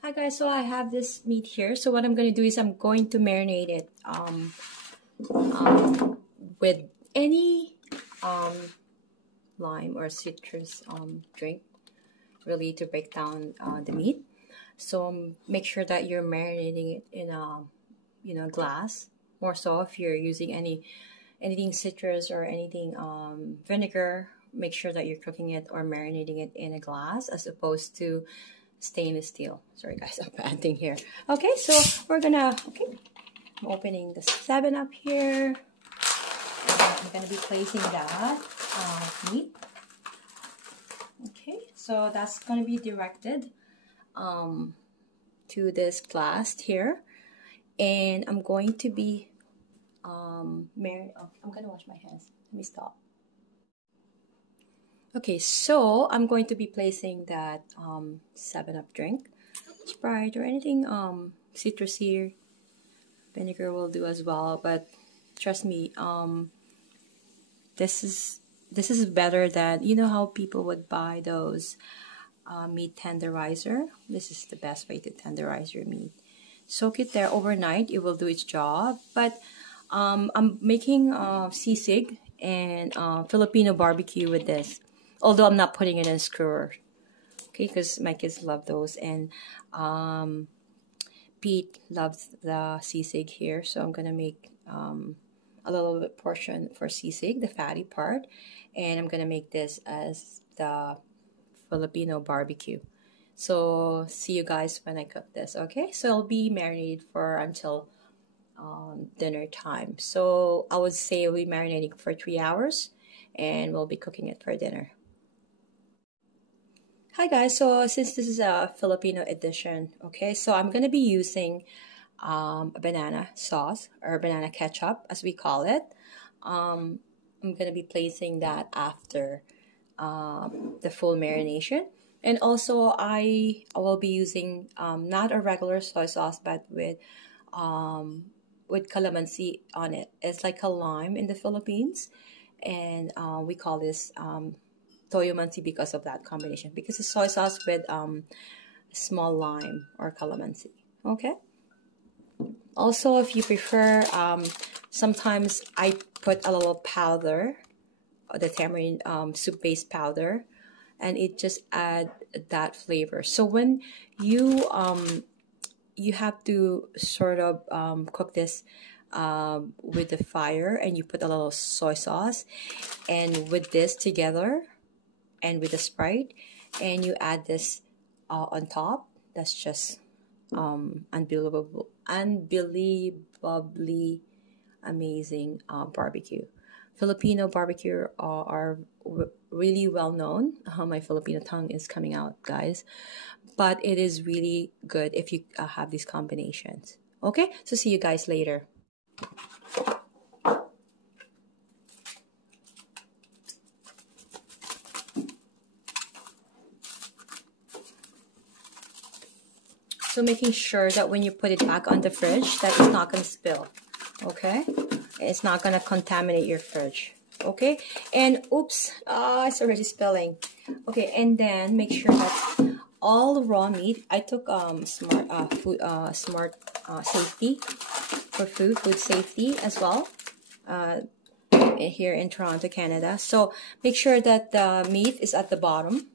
Hi guys, so I have this meat here. So what I'm going to do is I'm going to marinate it with any lime or citrus drink, really, to break down the meat. So make sure that you're marinating it in a glass. More so if you're using anything citrus or anything vinegar, make sure that you're cooking it or marinating it in a glass as opposed to stainless steel. Sorry guys, I'm panting here. Okay, so we're gonna, I'm opening the 7-Up here. I'm gonna be placing that meat. Okay, so that's gonna be directed to this glass here, and I'm going to be I'm gonna wash my hands. Let me stop. Okay, so I'm going to be placing that 7-Up drink, Sprite or anything citrusy. Vinegar will do as well, but trust me, this is better than, you know how people would buy those meat tenderizer. This is the best way to tenderize your meat. Soak it there overnight, it will do its job. But I'm making sisig and Filipino barbecue with this, although I'm not putting it in a skewer, okay, because my kids love those, and Pete loves the sisig here, so I'm gonna make a little bit portion for sisig, the fatty part, and I'm gonna make this as the Filipino barbecue. So see you guys when I cook this. Okay, so it'll be marinated for until dinner time. So I would say we'll be marinating for 3 hours, and we'll be cooking it for dinner. Hi guys, so since this is a Filipino edition, okay, so I'm gonna be using a banana sauce or banana ketchup as we call it. I'm gonna be placing that after the full marination, and also I will be using not a regular soy sauce but with calamansi on it. It's like a lime in the Philippines, and we call this toyo mansi because of that combination, because it's soy sauce with small lime or calamansi. Okay, also if you prefer, sometimes I put a little powder, the tamarind soup base powder, and it just add that flavor. So when you you have to sort of cook this with the fire, and you put a little soy sauce and with this together and with the Sprite, and you add this on top. That's just unbelievably amazing barbecue. Filipino barbecue are really well known. My Filipino tongue is coming out, guys, but it is really good if you have these combinations. Okay, so see you guys later. So making sure that when you put it back on the fridge, that it's not going to spill, okay? It's not going to contaminate your fridge, okay? And oops, it's already spilling. Okay, and then make sure that all the raw meat, I took smart safety for food safety as well, here in Toronto, Canada. So make sure that the meat is at the bottom,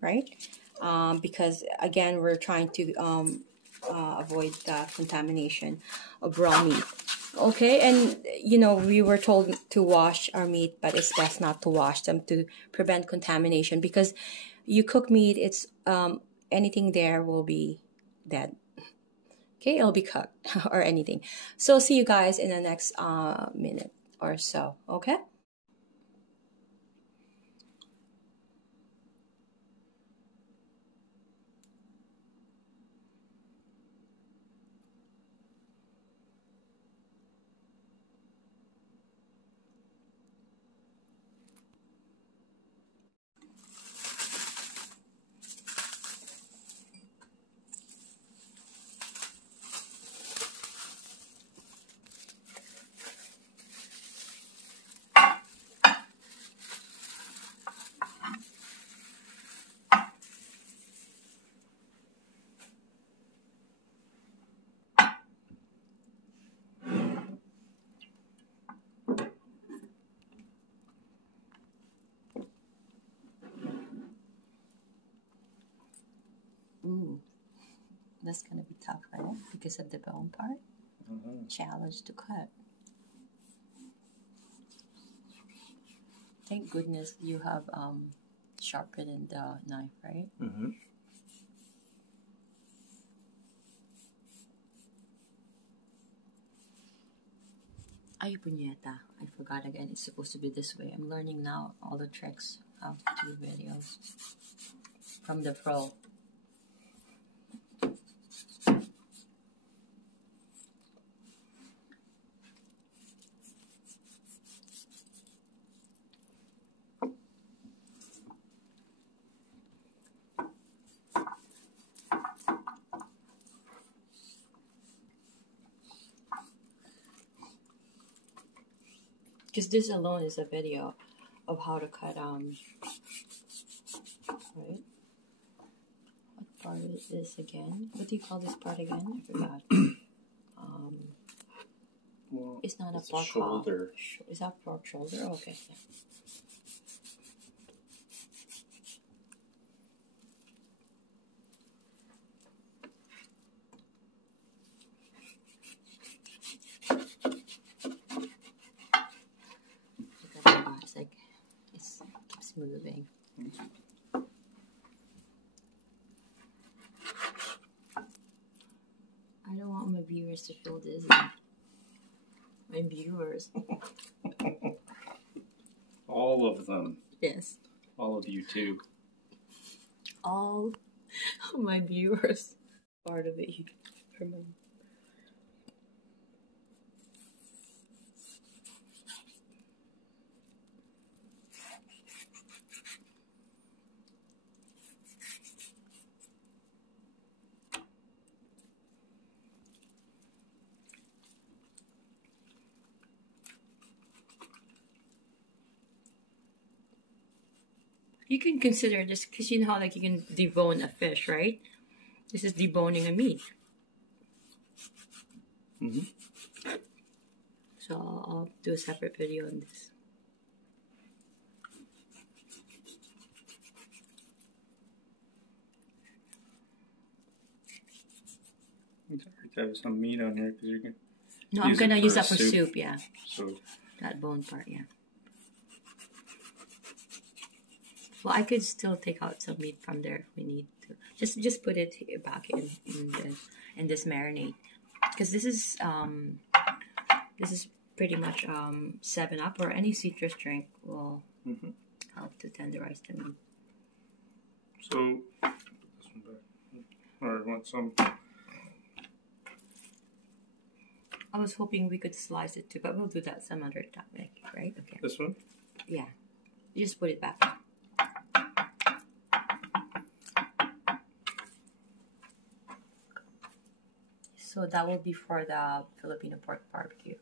right? Because again, we're trying to avoid the contamination of raw meat. Okay, and you know, we were told to wash our meat, but it's best not to wash them to prevent contamination, because you cook meat, it's anything there will be dead. Okay, it'll be cooked or anything. So see you guys in the next minute or so. Okay. Ooh, that's gonna be tough, right? Because of the bone part. Challenge to cut. Thank goodness you have sharpened the knife, right? Mm-hmm. Ay, punyeta. I forgot again. It's supposed to be this way. I'm learning now all the tricks, how to do videos from the pro. Because this alone is a video of how to cut, right? What part is this again? What do you call this part again? I forgot. Well, it's not it's a pork shoulder. Is that pork shoulder? Okay. Yeah. It's like it keeps moving. I don't want my viewers to feel dizzy. My viewers. All of them. Yes. All of you too. All of my viewers. Part of it for me. You can consider this because you know how like you can debone a fish, right? This is deboning a meat. Mm-hmm. So I'll do a separate video on this. It's hard to have some meat on here because you can. No, I'm gonna use that for soup. Yeah. So that bone part, yeah. Well, I could still take out some meat from there if we need to. Just put it back in this marinade, because this is pretty much 7-Up or any citrus drink will help to tenderize the meat. So, this one back. Or want some? I was hoping we could slice it too, but we'll do that some other time, right? Okay. This one? Yeah. You just put it back. So that will be for the Filipino pork barbecue.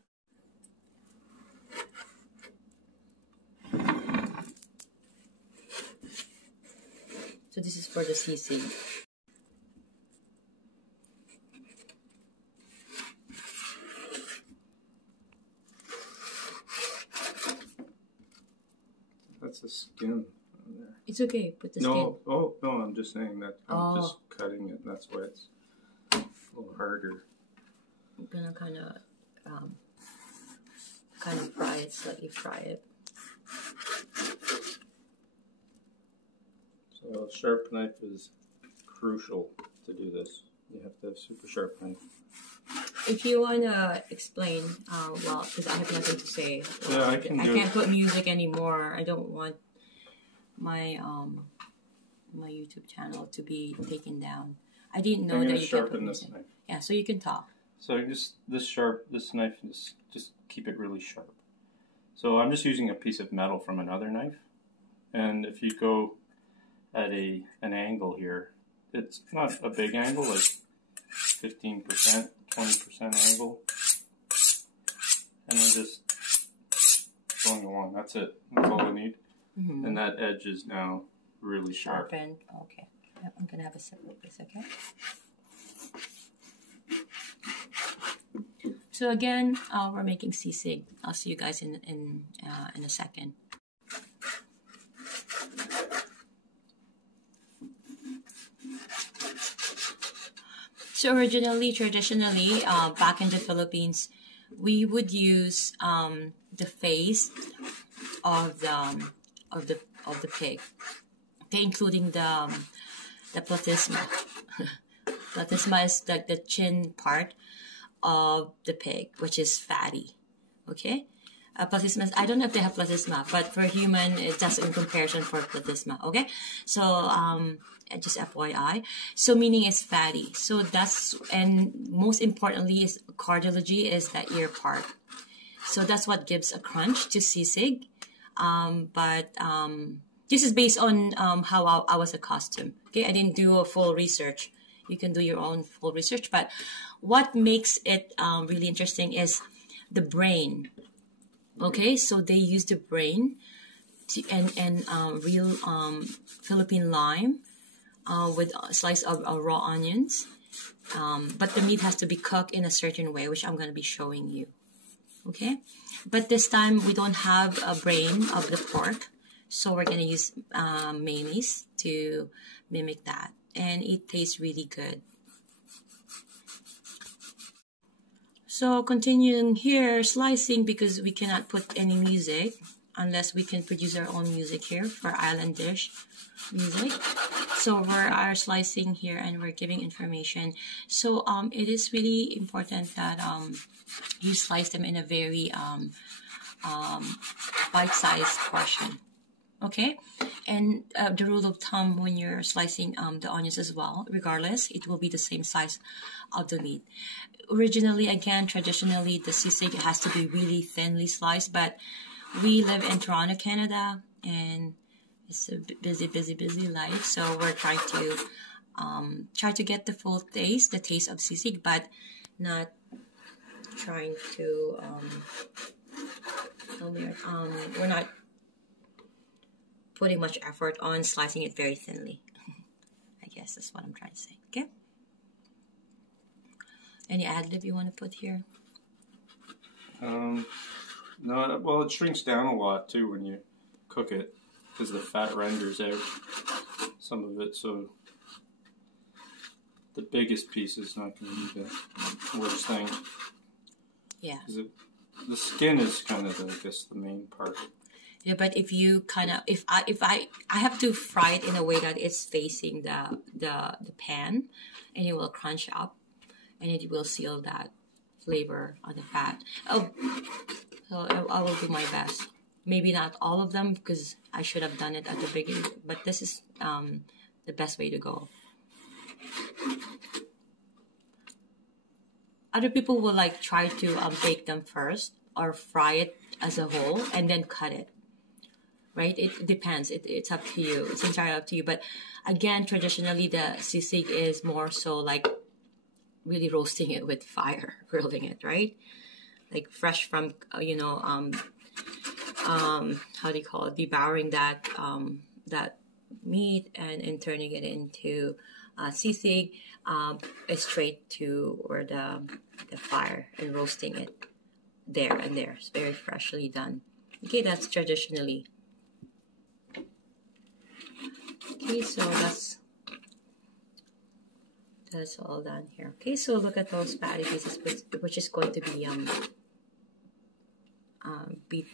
So this is for the sisig. That's the skin. It's okay. Put the skin. No, I'm just saying that I'm just cutting it. That's why it's a little harder. I'm gonna kind of fry it, slightly fry it. So a sharp knife is crucial to do this. You have to have super sharp knife. If you wanna explain, well, because I have nothing to say. Yeah, I can't put music anymore. I don't want my my YouTube channel to be taken down. I didn't know that you can put music. Knife. Yeah, so you can talk. So just this knife, just keep it really sharp. So I'm just using a piece of metal from another knife, and if you go at an angle here, it's not a big angle, like 15%, 20% angle, and I'm just going along. That's it. That's all I need. Mm-hmm. And that edge is now really sharp. Sharpened. Okay. I'm gonna have a sip of this. Okay. So again, we're making sisig. I'll see you guys in a second. So originally, traditionally, back in the Philippines, we would use the face of the pig, okay, including the platysma. Platysma is the chin part of the pig, which is fatty. Okay, platysma. I don't know if they have platysma, but for human, it's just in comparison for platysma. Okay, so just FYI. So meaning it's fatty. So that's, and most importantly is cardiology is the ear part. So that's what gives a crunch to sisig. This is based on how I was accustomed. Okay, I didn't do a full research. You can do your own full research. But what makes it really interesting is the brain. Okay, so they use the brain and real Philippine lime with a slice of raw onions. But the meat has to be cooked in a certain way, which I'm going to be showing you. Okay, but this time we don't have a brain of the pork, so we're going to use mayonnaise to mimic that, and it tastes really good. So continuing here, slicing, because we cannot put any music unless we can produce our own music here for island dish music. So we are slicing here and we're giving information. So it is really important that you slice them in a very bite-sized portion. Okay, and the rule of thumb when you're slicing the onions as well, regardless, it will be the same size of the meat. Originally, again, traditionally, the sisig has to be really thinly sliced, but we live in Toronto, Canada, and it's a busy life, so we're trying to get the full taste, the taste of sisig, but not trying to we're not putting much effort on slicing it very thinly. I guess that's what I'm trying to say. Okay. Any ad-lib you want to put here? No. Well, it shrinks down a lot too when you cook it because the fat renders out some of it. So the biggest piece is not going to be the worst thing. Yeah. The skin is kind of, I guess, the main part. Yeah, but if you kind of, if I have to fry it in a way that it's facing the pan, and it will crunch up, and it will seal that flavor on the fat. Oh, so I will do my best. Maybe not all of them because I should have done it at the beginning, but this is the best way to go. Other people will like try to bake them first or fry it as a whole and then cut it. Right? It depends. It's up to you. It's entirely up to you. But again, traditionally, the sisig is more so like really roasting it with fire, grilling it, right? Like fresh from, how do you call it? Devouring that that meat and turning it into sisig straight to where the fire and roasting it there and there. It's very freshly done. Okay, that's traditionally. Okay, so that's all done here. Okay, so look at those fatty pieces, which is going to be beat